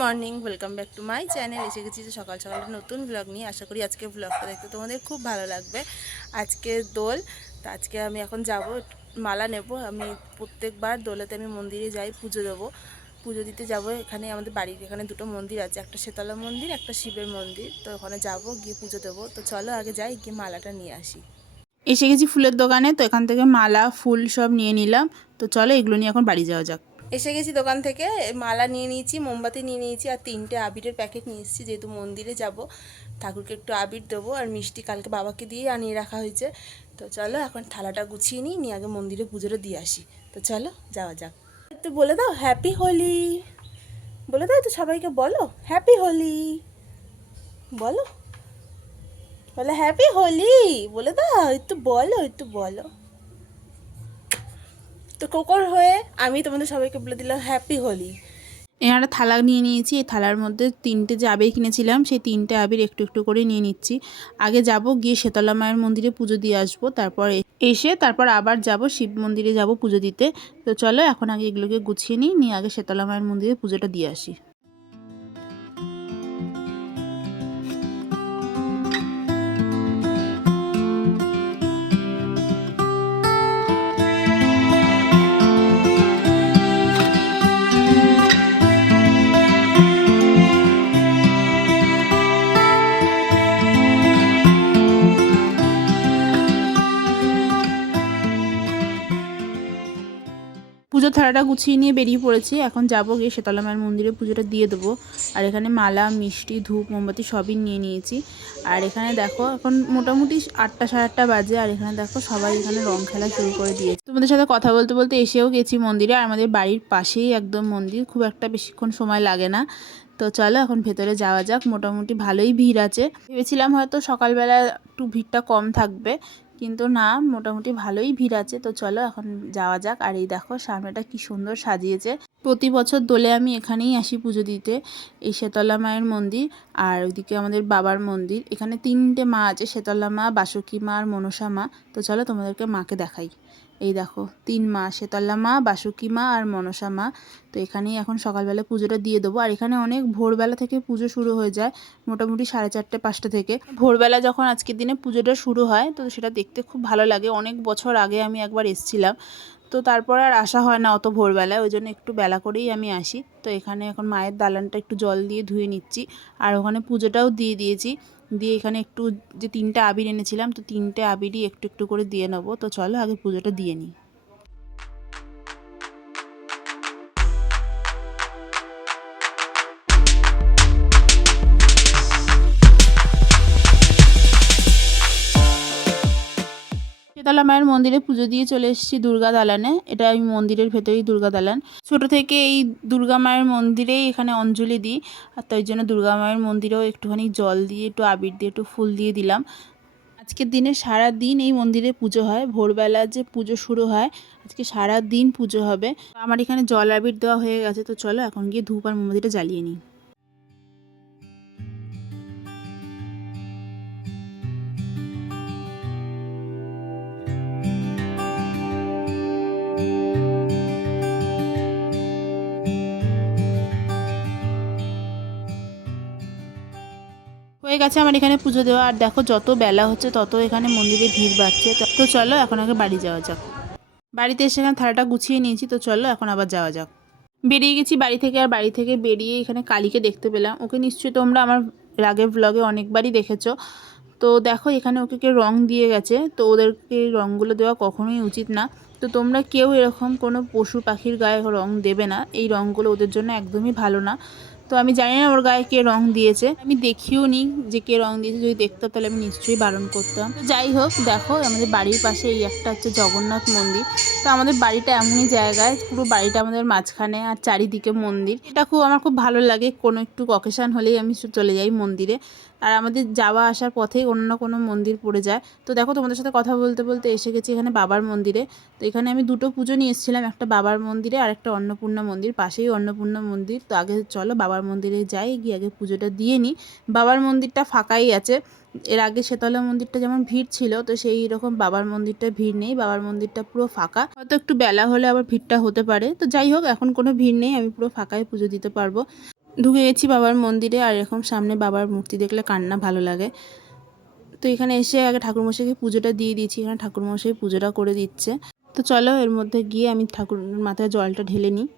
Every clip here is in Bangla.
Morning, welcome back to my channel. এসে গেছি যে সকাল সকালে নতুন ব্লগ নিয়ে। আশা করি আজকে ব্লগটা দেখতে তোমাদের খুব ভালো লাগবে। আজকে দোল, তো আজকে আমি এখন যাব মালা নেব। আমি প্রত্যেকবার দোলেতে আমি মন্দিরে যাই, পুজো দেবো, পুজো দিতে যাব। এখানে আমাদের বাড়ির এখানে দুটো মন্দির আছে, একটা শীতলা মন্দির, একটা শিবের মন্দির। তো ওখানে যাব, গিয়ে পুজো দেবো। তো চলো আগে যাই, গিয়ে মালাটা নিয়ে আসি। এসে গেছি ফুলের দোকানে, তো এখান থেকে মালা ফুল সব নিয়ে নিলাম। তো চলো এগুলো নিয়ে এখন বাড়ি যাওয়া যাক। এসে গেছি দোকান থেকে, মালা নিয়ে নিয়েছি, মোমবাতি নিয়ে নিয়েছি, আর 3টে আবিরের প্যাকেট নিয়ে এসেছি। যেহেতু মন্দিরে যাব, ঠাকুরকে একটু আবির দেবো, আর মিষ্টি কালকে বাবাকে দিয়ে আনিয়ে রাখা হয়েছে। তো চলো এখন থালাটা গুছিয়ে নিয়ে আগে মন্দিরে পুজোটা দিয়ে আসি। তো চলো যাওয়া যাক। একটু বলে দাও হ্যাপি হোলি, বলে দাও তো সবাইকে, বলো হ্যাপি হোলি, বলো, বলে হ্যাপি হোলি, বলে দাও, একটু বলো, একটু বলো। তো কোকর হয়ে আমি তোমাদের সবাইকে বলে দিলাম হ্যাপি হোলি। এখানে থালা নিয়ে নিয়েছি, এই থালার মধ্যে 3টে যে আবির কিনেছিলাম সেই 3টে আবির একটু একটু করে নিয়ে নিচ্ছি। আগে যাব, গিয়ে শীতলা মায়ের মন্দিরে পুজো দিয়ে আসবো, তারপর আবার যাব শিব মন্দিরে যাব পুজো দিতে। তো চলো এখন আগে এগুলোকে গুছিয়ে নিয়ে আগে শীতলা মায়ের মন্দিরে পুজোটা দিয়ে আসি। পুজোর থালাটা গুছিয়ে নিয়ে বেরিয়ে পড়েছি। এখন যাবো, গিয়ে শীতলা মায়ের মন্দিরে পুজোটা দিয়ে দেবো। আর এখানে মালা, মিষ্টি, ধূপ, মোমবাতি সবই নিয়ে নিয়েছি। আর এখানে দেখো এখন মোটামুটি 8টা সাড়ে 8টা বাজে। আর এখানে দেখো সবাই এখানে রং খেলা শুরু করে দিয়েছে। তোমাদের সাথে কথা বলতে বলতে এসেও গেছি মন্দিরে। আর আমাদের বাড়ির পাশেই একদম মন্দির, খুব একটা বেশিক্ষণ সময় লাগে না। তো চলো এখন ভেতরে যাওয়া যাক। মোটামুটি ভালোই ভিড় আছে। ভেবেছিলাম হয়তো সকালবেলা একটু ভিড়টা কম থাকবে, কিন্তু না, মোটামুটি ভালোই ভিড় আছে। তো চলো এখন যাওয়া যাক। আর এই দেখো সামনেটা কি সুন্দর সাজিয়েছে। প্রতি বছর দোলে আমি এখানেই আসি পুজো দিতে, এই শীতলা মায়ের মন্দির। আর ওইদিকে আমাদের বাবার মন্দির। এখানে 3টে মা আছে, শীতলা মা, বাসুকী মা আর মনসা মা। তো চলো তোমাদেরকে মাকে দেখাই। এই দেখো 3 মা, শীতলা মা, বাসুকী মা আর মনসা মা। তো এখানেই এখন সকালবেলা পুজোটা দিয়ে দেবো। আর এখানে অনেক ভোরবেলা থেকে পুজো শুরু হয়ে যায়, মোটামুটি 4:30 5টা থেকে। ভোরবেলা যখন আজকের দিনে পুজোটা শুরু হয়, তো সেটা দেখতে খুব ভালো লাগে। অনেক বছর আগে আমি একবার এসেছিলাম, তো তারপর আর আসা হয় না অত ভোরবেলায়, ওই জন্য একটু বেলা করেই আমি আসি। তো এখানে এখন মায়ের দালানটা একটু জল দিয়ে ধুয়ে নিচ্ছি। আর ওখানে পুজোটাও দিয়ে দিয়েছি। দিয়ে এখানে একটু যে 3টে আবির এনেছিলাম, তো 3টে আবিরই একটু একটু করে দিয়ে নেবো। তো চলো আগে পুজোটা দিয়ে নিই। শীতলা মায়ের মন্দিরে পুজো দিয়ে চলে এসেছি দুর্গা দালানে। এটা আমি মন্দিরের ভেতরেই দুর্গা দালান। ছোট থেকে এই দুর্গা মায়ের মন্দিরেই এখানে অঞ্জলি দিই। আর তাই জন্য দুর্গা মায়ের মন্দিরেও একটুখানি জল দিয়ে, একটু আবির দিয়ে, একটু ফুল দিয়ে দিলাম। আজকের দিনে সারা দিন এই মন্দিরে পুজো হয়। ভোরবেলা যে পুজো শুরু হয়, আজকে সারা দিন পুজো হবে। আমার এখানে জল আবির দেওয়া হয়ে গেছে। তো চলো এখন গিয়ে ধূপ আর মোমবাতিটা জ্বালিয়ে নিই। হয়ে গেছে আমার এখানে পুজো দেওয়া। আর দেখো যত বেলা হচ্ছে তত এখানে মন্দিরে ভিড় বাড়ছে। তো চলো এখন আগে বাড়ি যাওয়া যাক। বাড়িতে এসে এখানে থালাটা গুছিয়ে নিয়েছি। তো চলো এখন আবার যাওয়া যাক। বেরিয়ে গেছি বাড়ি থেকে। আর বাড়ি থেকে বেরিয়ে এখানে কালীকে দেখতে পেলাম। ওকে নিশ্চয়ই তোমরা আমার আগের ব্লগে অনেকবারই দেখেছো। তো দেখো এখানে ওকে কে রং দিয়ে গেছে। তো ওদেরকে এই রঙগুলো দেওয়া কখনোই উচিত না। তো তোমরা কেউ এরকম কোনো পশু পাখির গায়ে রং দেবে না। এই রঙগুলো ওদের জন্য একদমই ভালো না। তো আমি জানি না ওর গায়ে কে রং দিয়েছে, আমি দেখিও নি যে কে রং দিয়েছে। যদি দেখতাম তাহলে আমি নিশ্চয়ই বারণ করতাম। তো যাই হোক, দেখো আমাদের বাড়ির পাশে এই একটা হচ্ছে জগন্নাথ মন্দির। তো আমাদের বাড়িটা এমনই জায়গায়, পুরো বাড়িটা আমাদের মাঝখানে, আর চারিদিকে মন্দির। এটা আমার খুব ভালো লাগে। কোনো একটু অকেশান হলেই আমি চলে যাই মন্দিরে। আর আমাদের যাওয়া আসার পথেই অন্য না কোনো মন্দির পড়ে যায়। তো দেখো তোমাদের সাথে কথা বলতে বলতে এসে গেছি এখানে বাবার মন্দিরে। তো এখানে আমি 2টো পুজো নিয়ে এসেছিলাম, একটা বাবার মন্দিরে আর একটা অন্নপূর্ণা মন্দির। পাশেই অন্নপূর্ণা মন্দির। তো আগে চলো বাবার মন্দিরে যাই, গিয়ে আগে পুজোটা দিয়ে নিই। বাবার মন্দিরটা ফাঁকাই আছে। এর আগে শীতলা মন্দিরটা যেমন ভিড় ছিল, তো সেই রকম বাবার মন্দিরটা ভিড় নেই। বাবার মন্দিরটা পুরো ফাঁকা। হয়তো একটু বেলা হলে আবার ভিড়টা হতে পারে। তো যাই হোক, এখন কোনো ভিড় নেই, আমি পুরো ফাঁকায় পুজো দিতে পারবো। ঢুকে গেছি বাবার মন্দিরে, আর এরকম সামনে বাবার মূর্তি দেখলে কান্না ভালো লাগে। তো এখানে এসে আগে ঠাকুরমশাইকে পুজোটা দিয়ে দিয়েছি, এখানে ঠাকুরমশাই পুজোটা করে দিচ্ছে। তো চলো এর মধ্যে গিয়ে আমি ঠাকুর মাথায় জলটা ঢেলে নিই।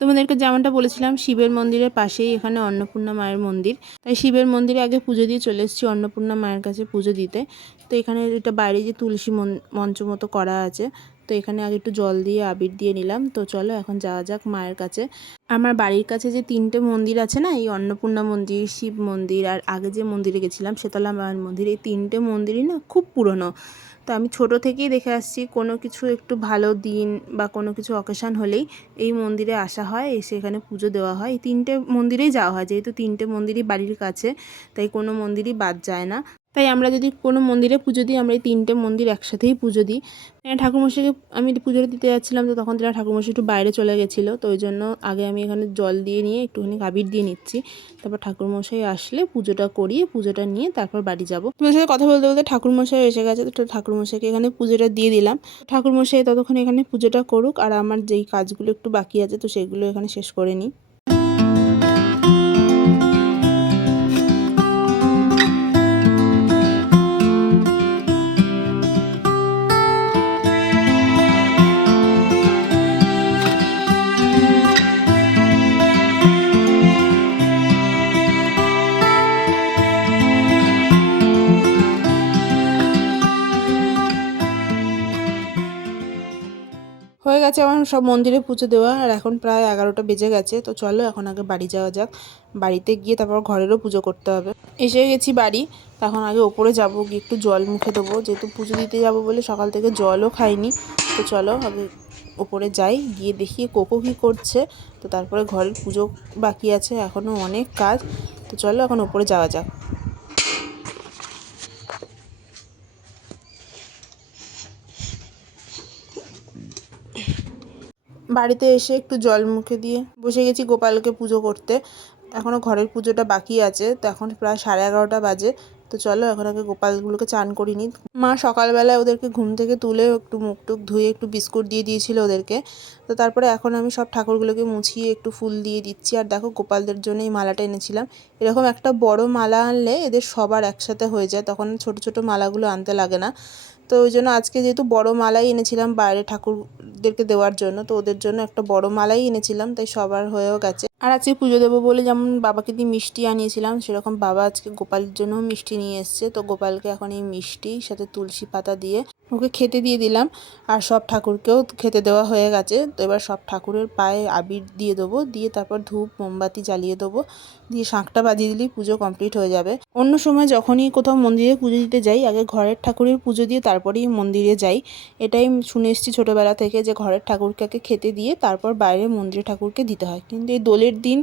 তোমাদেরকে যেমনটা বলেছিলাম, শিবের মন্দিরের পাশেই এখানে অন্নপূর্ণা মায়ের মন্দির, তাই শিবের মন্দিরে আগে পুজো দিয়ে চলে এসেছি অন্নপূর্ণা মায়ের কাছে পুজো দিতে। তো এখানে এটা বাইরে যে তুলসী মঞ্চ মতো করা আছে, তো এখানে আগে একটু জল দিয়ে আবির দিয়ে নিলাম। তো চলো এখন যাওয়া যাক মায়ের কাছে। আমার বাড়ির কাছে যে 3টে মন্দির আছে না, এই অন্নপূর্ণা মন্দির, শিব মন্দির, আর আগে যে মন্দিরে গেছিলাম শীতলা মায়ের মন্দির, এই 3টে মন্দিরই না খুব পুরনো। তো আমি ছোট থেকেই দেখে আসছি, কোনো কিছু একটু ভালো দিন বা কোনো কিছু অকেশান হলেই এই মন্দিরে আসা হয়, এসে এখানে পুজো দেওয়া হয়। এই 3টে মন্দিরেই যাওয়া হয়, যেহেতু 3টে মন্দিরই বাড়ির কাছে, তাই কোনো মন্দিরই বাদ যায় না। তাই আমরা যদি কোনো মন্দিরে পুজো দিই, আমরা এই 3টে মন্দির একসাথেই পুজো দিই। ঠাকুরমশাইকে আমি পুজোটা দিতে যাচ্ছিলাম, তো তখন তারা ঠাকুরমশাই একটু বাইরে চলে গেছিলো, তো ওই জন্য আগে আমি এখানে জল দিয়ে নিয়ে একটুখানি আবির দিয়ে নিচ্ছি। তারপর ঠাকুরমশাই আসলে পুজোটা করিয়ে পুজোটা নিয়ে তারপর বাড়ি যাবো। তোমার সাথে কথা বলতে বলতে ঠাকুরমশাই এসে গেছে, তো ঠাকুরমশাইকে এখানে পুজোটা দিয়ে দিলাম। ঠাকুরমশাই ততক্ষণ এখানে পুজোটা করুক, আর আমার যেই কাজগুলো একটু বাকি আছে তো সেগুলো এখানে শেষ করে নিই। হয়ে গেছে আমার সব মন্দিরে পুজো দেওয়া, আর এখন প্রায় 11টা বেজে গেছে। তো চলো এখন আগে বাড়ি যাওয়া যাক, বাড়িতে গিয়ে তারপর ঘরেরও পুজো করতে হবে। এসে গেছি বাড়ি, তখন আগে ওপরে যাবো, গিয়ে একটু জল মুখে দেবো, যেহেতু পুজো দিতে যাবো বলে সকাল থেকে জলও খাইনি। তো চলো আগে ওপরে যাই, গিয়ে দেখি কোকো কী করছে। তো তারপরে ঘরের পুজো বাকি আছে, এখনও অনেক কাজ। তো চলো এখন ওপরে যাওয়া যাক। বাড়িতে এসে একটু জল মুখে দিয়ে বসে গেছি গোপালকে পুজো করতে। এখনও ঘরের পুজোটা বাকি আছে, তো এখন প্রায় 11:30 বাজে। তো চলো এখন আগে গোপালগুলোকে চান করি নি। মা সকালবেলায় ওদেরকে ঘুম থেকে তুলে একটু মুখ টুক ধুয়ে একটু বিস্কুট দিয়ে দিয়েছিল ওদেরকে। তো তারপরে এখন আমি সব ঠাকুরগুলোকে মুছিয়ে একটু ফুল দিয়ে দিচ্ছি। আর দেখো গোপালদের জন্য এই মালাটা এনেছিলাম। এরকম একটা বড় মালা আনলে এদের সবার একসাথে হয়ে যায়, তখন ছোট ছোট মালাগুলো আনতে লাগে না। তো ওই জন্য আজকে যেহেতু বড় মালাই এনেছিলাম বাইরে ঠাকুরদেরকে দেওয়ার জন্য, তো ওদের জন্য একটা বড় মালাই এনেছিলাম, তাই সবার হয়েও গেছে। আর আজকে পুজো দেবো বলে যেমন বাবাকে দিয়ে মিষ্টি আনিয়েছিলাম, সেরকম বাবা আজকে গোপালের জন্য মিষ্টি নিয়ে এসছে। তো গোপালকে এখন এই মিষ্টি সাথে তুলসী পাতা দিয়ে ওকে খেতে দিয়ে দিলাম। আর সব ঠাকুরকেও খেতে দেওয়া হয়ে গেছে। তো এবার সব ঠাকুরের পায়ে আবির দিয়ে দেবো, দিয়ে তারপর ধূপ মোমবাতি জ্বালিয়ে দেবো, দিয়ে শাঁখটা বাজিয়ে দিলেই পুজো কমপ্লিট হয়ে যাবে। অন্য সময় যখনই কোথাও মন্দিরে পুজো দিতে যাই, আগে ঘরের ঠাকুরের পুজো দিয়ে তারপরেই মন্দিরে যাই। এটাই শুনে এসেছি ছোটোবেলা থেকে, যে ঘরের ঠাকুরকে খেতে দিয়ে তারপর বাইরে মন্দিরে ঠাকুরকে দিতে হয়। কিন্তু এই দোলের দিন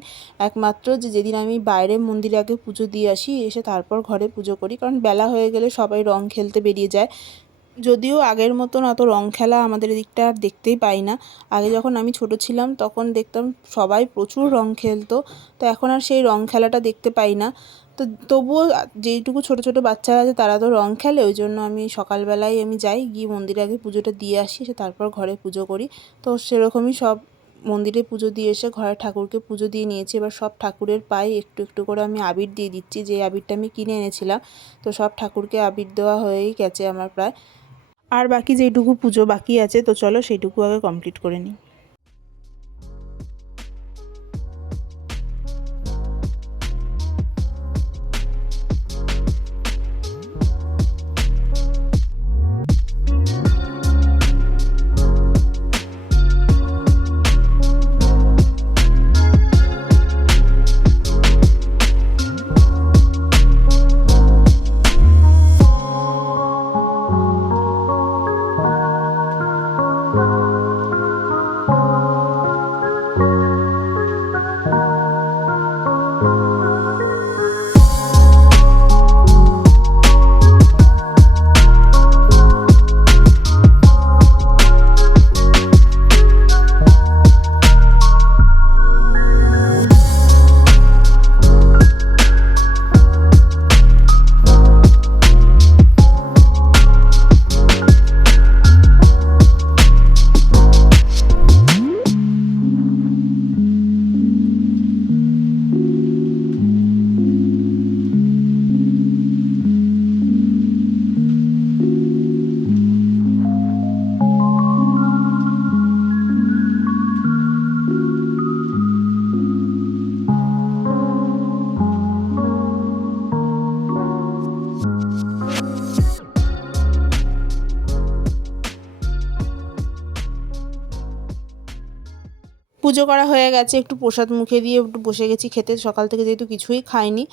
একমাত্র যেদিন আমি বাইরে মন্দিরে আগে পুজো দিয়ে আসি, এসে তারপর ঘরে পুজো করি, কারণ বেলা হয়ে গেলে সবাই রং খেলতে বেরিয়ে যায়। যদিও আগের মতন অত রং খেলা আমাদের এদিকটা আর দেখতেই পাই না। আগে যখন আমি ছোট ছিলাম তখন দেখতাম সবাই প্রচুর রং খেলতো, তো এখন আর সেই রং খেলাটা দেখতে পাই না। তো তবুও যেইটুকু ছোট ছোট বাচ্চারা আছে তারা তো রং খেলে, ওই জন্য আমি সকালবেলায় আমি যাই, গিয়ে মন্দিরে আগে পুজোটা দিয়ে আসি, এসে তারপর ঘরে পুজো করি। তো সেরকমই সব মন্দিরে পুজো দিয়ে এসে ঘরে ঠাকুরকে পুজো দিয়ে নিয়েছি। এবার সব ঠাকুরের পায়ে একটু একটু করে আমি আবির দিয়ে দিচ্ছি, যে আবিরটা আমি কিনে এনেছিলাম। তো সব ঠাকুরকে আবির দেওয়া হয়েই গেছে আমার প্রায়। আর বাকি যেটুকু পুজো বাকি আছে, তো চলো সেইটুকু আগে কমপ্লিট করে নিই। পুজো করা হয়ে গেছে, একটু প্রসাদ মুখে দিয়ে একটু বসে গেছি খেতে। সকাল থেকে যেহেতু কিছুই খাইনি,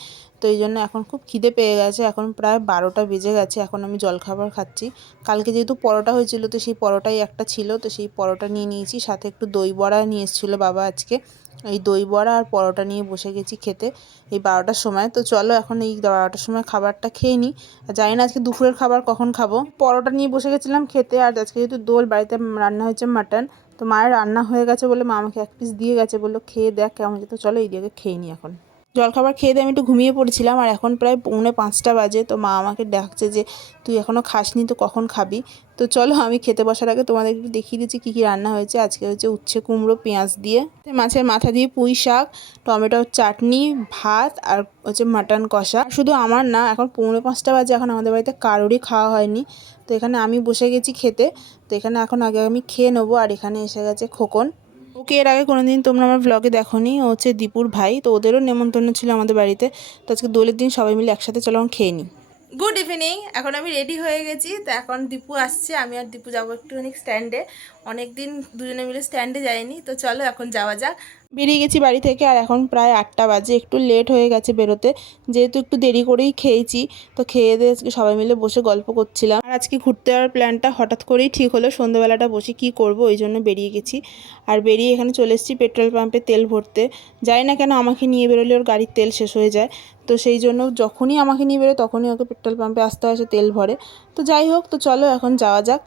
তো এই জন্য এখন খুব খিদে পেয়ে গেছে। এখন প্রায় 12টা বেজে গেছে, এখন আমি জলখাবার খাচ্ছি। কালকে যেহেতু পরোটা হয়েছিল, তো সেই পরোটাই একটা ছিল, তো সেই পরোটা নিয়ে নিয়েছি। সাথে একটু দই বড়া নিয়ে এসেছিলো বাবা আজকে। এই দই বড়া আর পরোটা নিয়ে বসে গেছি খেতে এই 12টার সময়। তো চলো এখন এই 12টার সময় খাবারটা খেয়ে নিই। জানি না আজকে দুপুরের খাবার কখন খাবো। পরোটা নিয়ে বসে গেছিলাম খেতে, আর আজকে যেহেতু দোল, বাড়িতে রান্না হয়েছে মাটন। তো মায়ের রান্না হয়ে গেছে বলে মা আমাকে 1 পিস দিয়ে গেছে, বললো খেয়ে দেখ কেমন যেত। চলো এই দিকে খেয়ে নিই এখন। জলখাবার খেয়ে দিয়ে আমি একটু ঘুমিয়ে পড়েছিলাম, আর এখন প্রায় 4:45 বাজে। তো মা আমাকে ডাকছে যে তুই এখনও খাসনি, তো কখন খাবি। তো চলো আমি খেতে বসার আগে তোমাদের একটু দেখিয়ে দিচ্ছি কী কী রান্না হয়েছে। আজকে হচ্ছে উচ্ছে কুমড়ো পেঁয়াজ দিয়ে, মাছের মাথা দিয়ে পুঁই শাক, টমেটোর চাটনি, ভাত, আর হচ্ছে মাটন কষা। শুধু আমার না, এখন 4:45 বাজে, এখন আমাদের বাড়িতে কারোরই খাওয়া হয়নি। তো এখানে আমি বসে গেছি খেতে। তো এখানে এখন আগে আমি খেয়ে নেবো। আর এখানে এসে গেছে খোকন। ওকে এর আগে কোনোদিন তোমরা আমার ব্লগে দেখোনি, ও হচ্ছে দীপুর ভাই। তো ওদেরও নেমন্তন্ন ছিল আমাদের বাড়িতে। তো আজকে দোলের দিন সবাই মিলে একসাথে চলো খেয়ে নিই। গুড ইভিনিং, এখন আমি রেডি হয়ে গেছি। তো এখন দীপু আসছে, আমি আর দীপু যাবো একটুখানি স্ট্যান্ডে। অনেক দিন দুজনে মিলে স্ট্যান্ডে যাইনি, তো চলো এখন যাওয়া যাক। বেরিয়ে গেছি বাড়ি থেকে, আর এখন প্রায় 8টা বাজে। একটু লেট হয়ে গেছে বেরোতে, যেহেতু একটু দেরি করেই খেয়েছি। তো খেয়ে দিয়ে আজকে সবাই মিলে বসে গল্প করছিলাম। আর আজকে ঘুরতে যাওয়ার প্ল্যানটা হঠাৎ করেই ঠিক হলো, সন্ধ্যাবেলাটা বসে কি করব ওই জন্য বেরিয়ে গেছি। আর বেরিয়ে এখানে চলে এসেছি পেট্রোল পাম্পে তেল ভরতে। যাই না কেন আমাকে নিয়ে বেরোলে ওর গাড়ির তেল শেষ হয়ে যায়। তো সেই জন্য যখনই আমাকে নিয়ে বেরোয় তখনই ওকে পেট্রোল পাম্পে আসতে হয়, সে তেল ভরে। তো যাই হোক, তো চলো এখন যাওয়া যাক।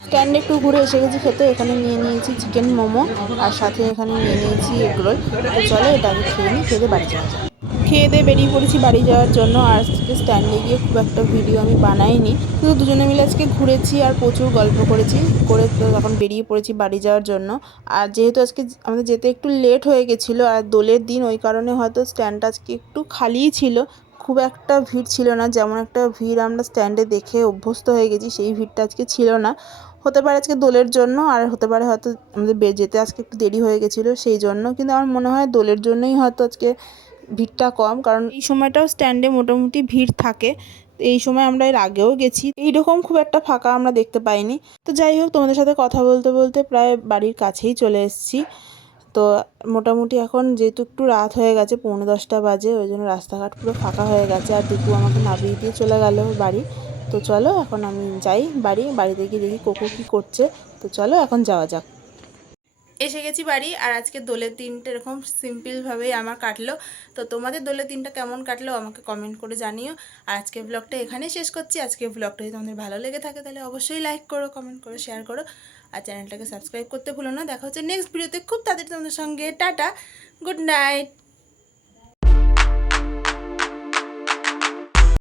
স্ট্যান্ডে একটু ঘুরে এসে গেছি খেতে। এখানে নিয়ে নিয়েছি চিকেন মোমো, আর সাথে এখানে নিয়ে নিয়েছি এগরোল। তো চলো এটা আগে খেয়ে নিই, খেয়ে বাড়ি যাওয়া যায়। খেয়ে দিয়ে বেরিয়ে পড়েছি বাড়ি যাওয়ার জন্য। আর আজকে স্ট্যান্ডে গিয়ে খুব একটা ভিডিও আমি বানাইনি, শুধু দুজনে মিলে আজকে ঘুরেছি আর প্রচুর গল্প করেছি। করে তো এখন বেরিয়ে পড়েছি বাড়ি যাওয়ার জন্য। আর যেহেতু আজকে আমাদের যেতে একটু লেট হয়ে গেছিলো, আর দোলের দিন ওই কারণে হয়তো স্ট্যান্ডটা আজকে একটু খালিই ছিল, খুব একটা ভিড় ছিল না। যেমন একটা ভিড় আমরা স্ট্যান্ডে দেখে অভ্যস্ত হয়ে গেছি, সেই ভিড়টা আজকে ছিল না। হতে পারে আজকে দোলের জন্য, আর হতে পারে হয়তো আমাদের যেতে আজকে একটু দেরি হয়ে গেছিলো সেই জন্য। কিন্তু আমার মনে হয় দোলের জন্যই হয়তো আজকে ভিড়টা কম, কারণ এই সময়টাও স্ট্যান্ডে মোটামুটি ভিড় থাকে। এই সময় আমরা এর আগেও গেছি, এইরকম খুব একটা ফাঁকা আমরা দেখতে পাইনি। তো যাই হোক, তোমাদের সাথে কথা বলতে বলতে প্রায় বাড়ির কাছেই চলে এসেছি। তো মোটামুটি এখন যেহেতু একটু রাত হয়ে গেছে, 9:45 বাজে, ওই জন্য রাস্তাঘাট পুরো ফাঁকা হয়ে গেছে। আর দীপু আমাকে নামিয়ে দিয়ে চলে গেল বাড়ি। তো চলো এখন আমি যাই বাড়িতে গিয়ে দেখি কোকো কী করছে। তো চলো এখন যাওয়া যাক। এসে গেছি বাড়ি। আর আজকে দোলের দিনটা এরকম সিম্পলভাবেই আমার কাটলো। তো তোমাদের দোলের দিনটা কেমন কাটলো আমাকে কমেন্ট করে জানিও। আর আজকে ব্লগটা এখানেই শেষ করছি। আজকে ব্লগটা যদি তোমাদের ভালো লেগে থাকে তাহলে অবশ্যই লাইক করো, কমেন্ট করো, শেয়ার করো, আর চ্যানেলটাকে সাবস্ক্রাইব করতে ভুলো না। দেখা হচ্ছে নেক্সট ভিডিওতে খুব তাড়াতাড়ি তোমাদের সঙ্গে। Tata, good night.